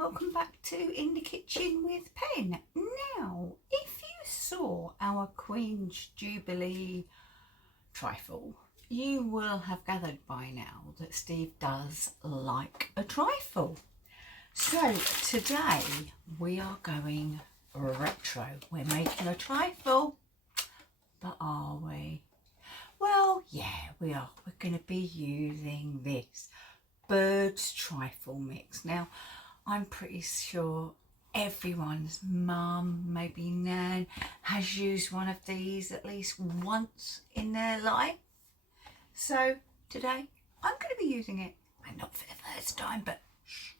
welcome back to In the Kitchen with Pen. Now, if you saw our Queen's Jubilee trifle, you will have gathered by now that Steve does like a trifle. So today we are going retro. We're making a trifle, but are we? Well, yeah, we are. We're going to be using this Bird's trifle mix. Now, I'm pretty sure everyone's mum, maybe nan, has used one of these at least once in their life. So today I'm going to be using it, and not for the first time, but shh.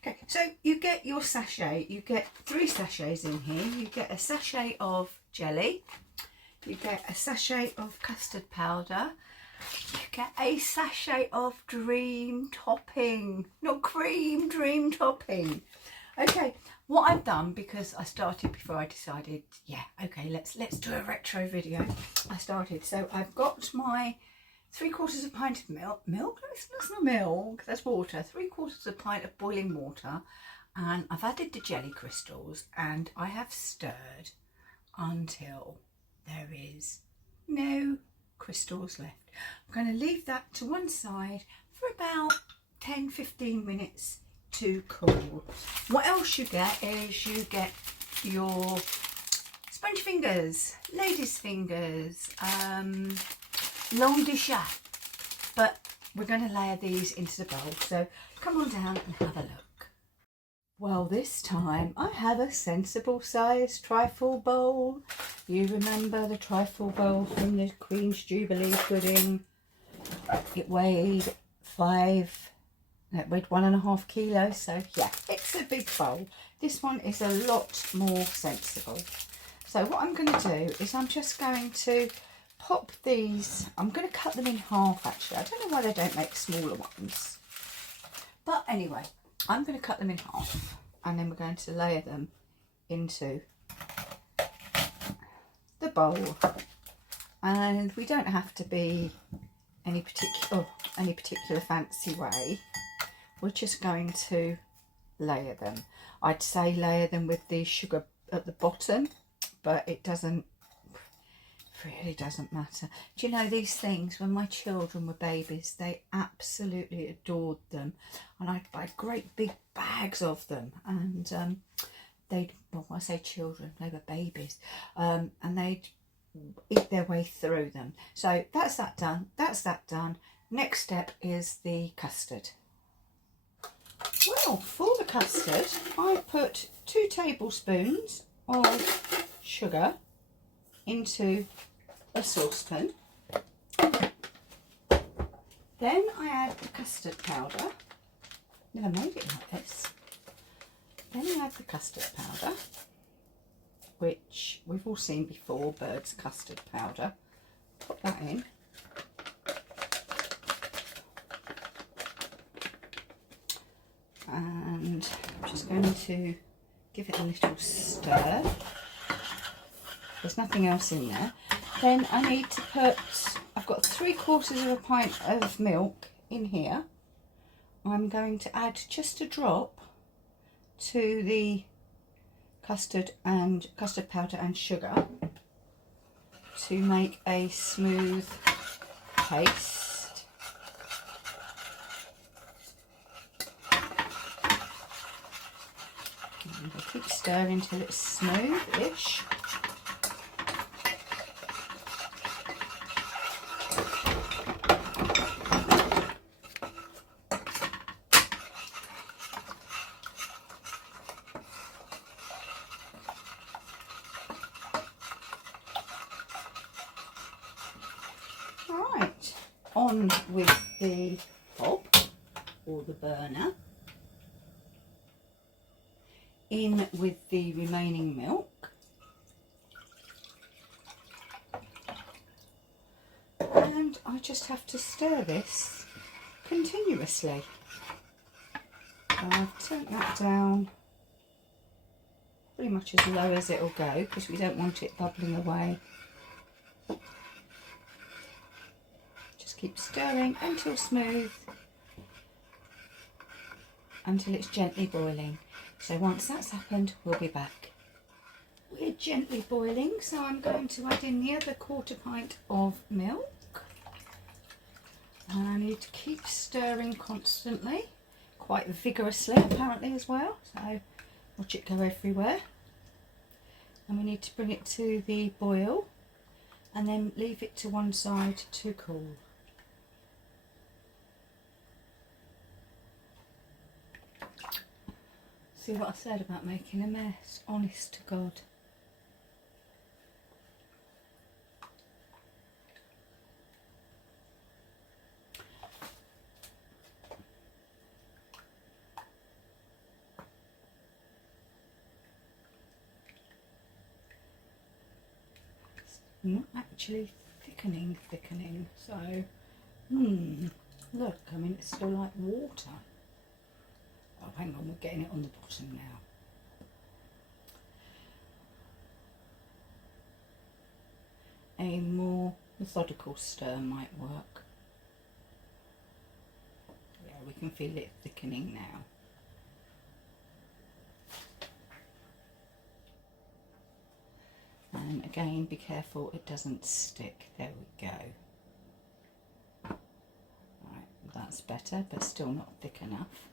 Okay, so you get your sachet. You get 3 sachets in here. You get a sachet of jelly. You get a sachet of custard powder. You get a sachet of dream topping, not cream, dream topping. Okay, what I've done, because I started before I decided, yeah, okay, let's do a retro video. I started, so I've got my 3/4 pint of milk, that's not milk, that's water, 3/4 pint of boiling water, and I've added the jelly crystals, and I have stirred until there is no crystals left. I'm going to leave that to one side for about 10-15 minutes to cool. What else you get is you get your sponge fingers, ladies fingers, langue de chat, but we're going to layer these into the bowl, so come on down and have a look. Well, this time I have a sensible sized trifle bowl. You remember the trifle bowl from the Queen's Jubilee pudding? It weighed 1.5 kilos, so yeah, it's a big bowl. This one is a lot more sensible. So what I'm going to do is I'm just going to pop these, I'm going to cut them in half actually. I don't know why they don't make smaller ones. But anyway, I'm going to cut them in half, and then we're going to layer them into the bowl. And we don't have to be any particular fancy way. We're just going to layer them. I'd say layer them with the sugar at the bottom, but it really doesn't matter. Do you know, these things, when my children were babies, they absolutely adored them, and I'd buy great big bags of them, and well, I say children, they were babies, and they'd eat their way through them. So that's that done. Next step is the custard. Well, for the custard I put 2 tablespoons of sugar into a saucepan. Then I add the custard powder. Never made it like this. Then I add the custard powder, which we've all seen before, Bird's custard powder. Put that in. And I'm just going to give it a little stir. There's nothing else in there. Then I need to put, I've got 3/4 pint of milk in here. I'm going to add just a drop to the custard powder and sugar to make a smooth paste. And I keep stirring until it's smooth-ish. Right, on with the hob or the burner, in with the remaining milk, and I just have to stir this continuously. So I've turned that down pretty much as low as it'll go, because we don't want it bubbling away. Keep stirring until smooth, until it's gently boiling. So once that's happened, we'll be back. We're gently boiling, so I'm going to add in the other 1/4 pint of milk. And I need to keep stirring constantly, quite vigorously apparently as well, so watch it go everywhere. And we need to bring it to the boil and then leave it to one side to cool. See what I said about making a mess? Honest to God. Not actually thickening, so look, I mean it's still like water. Oh, hang on, we're getting it on the bottom now. A more methodical stir might work. Yeah, we can feel it thickening now. And again, be careful it doesn't stick. There we go. Right, that's better, but still not thick enough.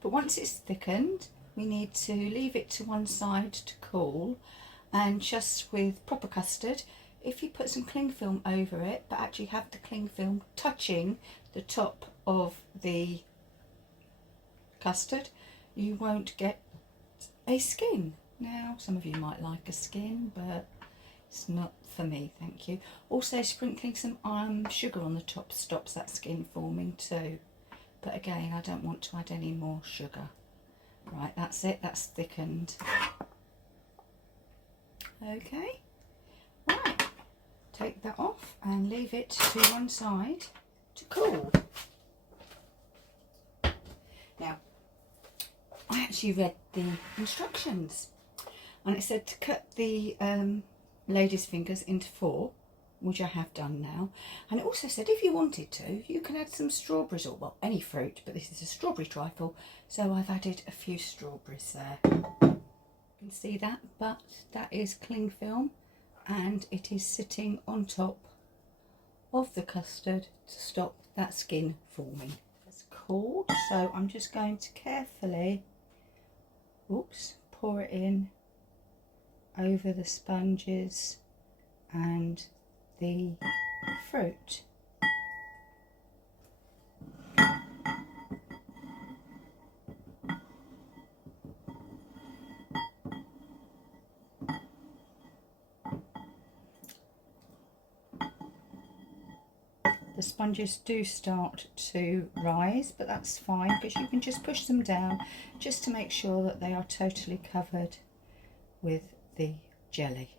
But once it's thickened, we need to leave it to one side to cool. And just with proper custard, if you put some cling film over it, but actually have the cling film touching the top of the custard, you won't get a skin. Now, some of you might like a skin, but it's not for me, thank you. Also, sprinkling some sugar on the top stops that skin forming too. But again, I don't want to add any more sugar. Right, that's it, that's thickened. Okay, right, take that off and leave it to one side to cool. Now, I actually read the instructions. And it said to cut the lady's fingers into 4, which I have done now. And it also said if you wanted to, you can add some strawberries, or well, any fruit, but this is a strawberry trifle, so I've added a few strawberries there. You can see that, but that is cling film, and it is sitting on top of the custard to stop that skin forming. It's cooled, so I'm just going to carefully, pour it in over the sponges and the fruit. The sponges do start to rise, but that's fine because you can just push them down just to make sure that they are totally covered with the jelly.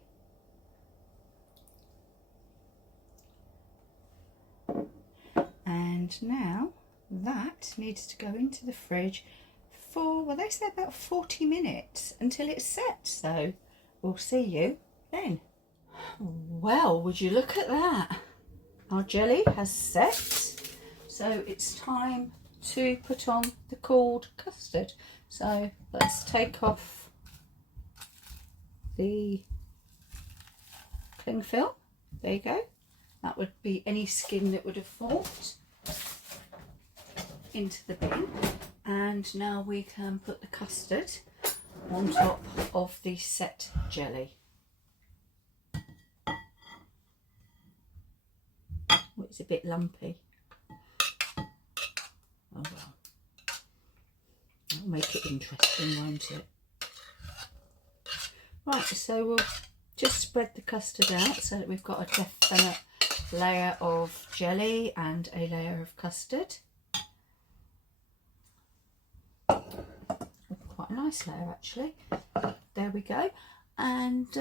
And now that needs to go into the fridge for, well, they say about 40 minutes until it's set, so we'll see you then. Well, would you look at that? Our jelly has set, so it's time to put on the cooled custard. So let's take off the cling film. There you go. That would be any skin that would have formed into the bin. And now we can put the custard on top of the set jelly. Oh, it's a bit lumpy. Oh well. That'll make it interesting, won't it? Right, so we'll just spread the custard out so that we've got a definite layer of jelly and a layer of custard. Quite a nice layer actually. There we go. And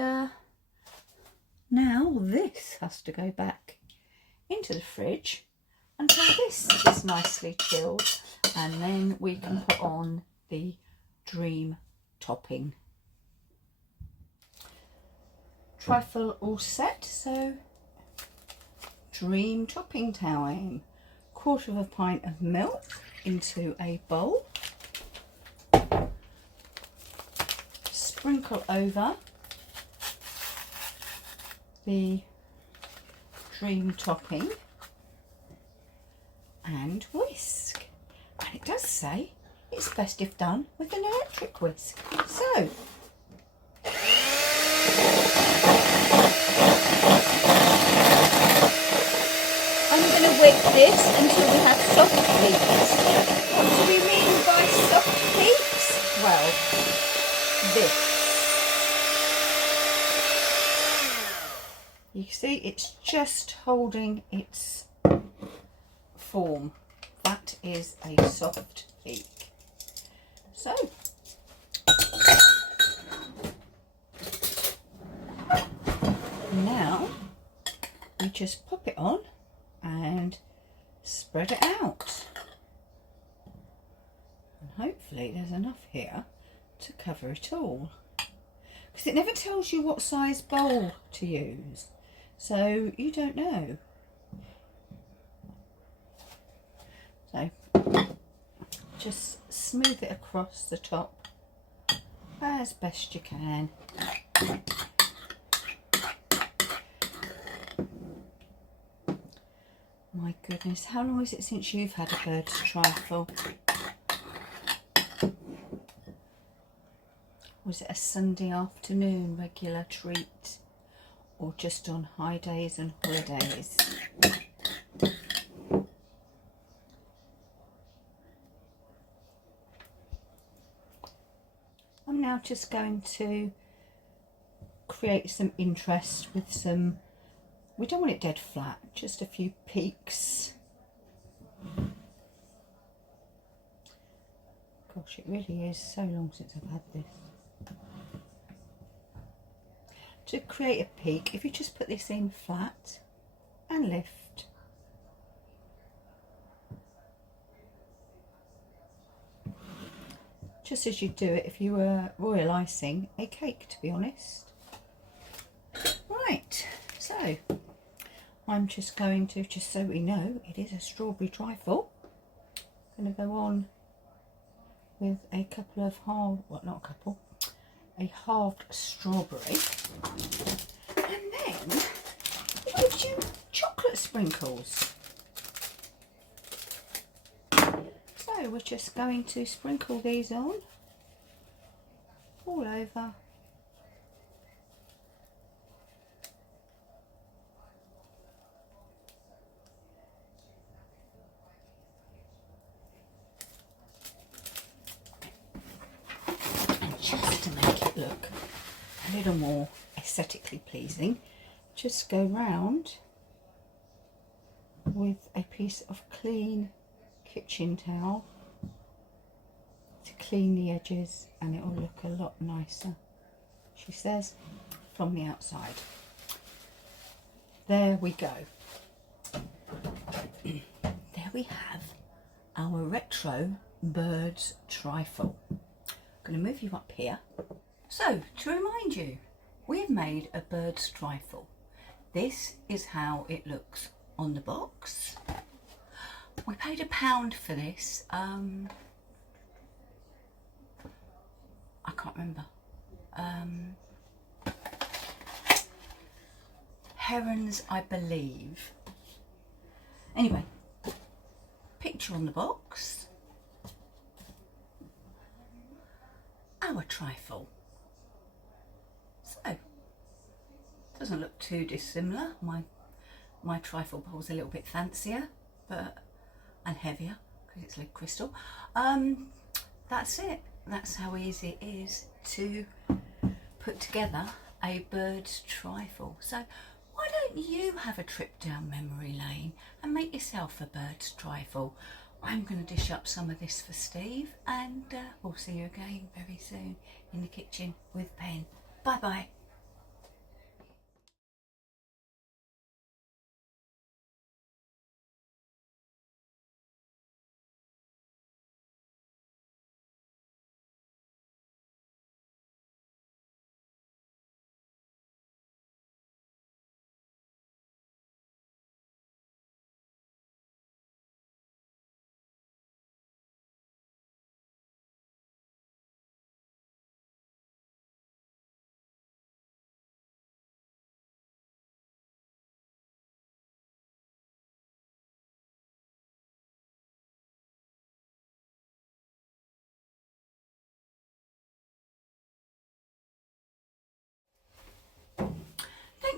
now this has to go back into the fridge until this is nicely chilled, and then we can put on the dream topping. Trifle all set, so dream topping time. 1/4 pint of milk into a bowl. sprinkle over the dream topping and whisk. And it does say it's best if done with an electric whisk. So I'm going to whip this until we have soft peaks. What do we mean by soft peaks? Well, this. You see, it's just holding its form. That is a soft peak. So, now we just pop it on and spread it out. And hopefully there's enough here to cover it all. Because it never tells you what size bowl to use. So you don't know. So just smooth it across the top as best you can. My goodness, how long is it since you've had a bird's trifle? Was it a Sunday afternoon regular treat? Or just on high days and holidays? I'm now just going to create some interest with some, we don't want it dead flat, just a few peaks. Gosh, it really is so long since I've had this. To create a peak, if you just put this in flat and lift. Just as you do it if you were royal icing a cake, to be honest. Right, so I'm just going to, just so we know, it is a strawberry trifle. I'm going to go on with a couple of a halved strawberry. And then it gives you chocolate sprinkles. So we're just going to sprinkle these on all over. And just to make it look a little more aesthetically pleasing, just go round with a piece of clean kitchen towel to clean the edges, and it will look a lot nicer, she says, from the outside. There we go. There we have our retro bird's trifle. I'm going to move you up here. So, to remind you, we've made a bird's trifle. This is how it looks on the box. We paid £1 for this. I can't remember. Herons, I believe. Anyway, picture on the box. Our trifle. So, doesn't look too dissimilar. My trifle bowl's a little bit fancier, but and heavier because it's liquid crystal. That's it. That's how easy it is to put together a bird's trifle. So why don't you have a trip down memory lane and make yourself a bird's trifle? I'm going to dish up some of this for Steve, and we'll see you again very soon in the kitchen with Pen. Bye bye.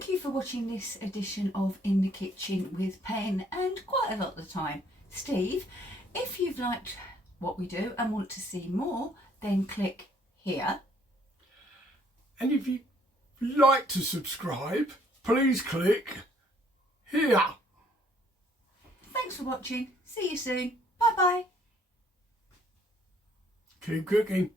thank you for watching this edition of In the Kitchen with Pen, and quite a lot of the time Steve. If you've liked what we do and want to see more, then click here. And if you'd like to subscribe, please click here. Thanks for watching. See you soon. Bye bye. Keep cooking.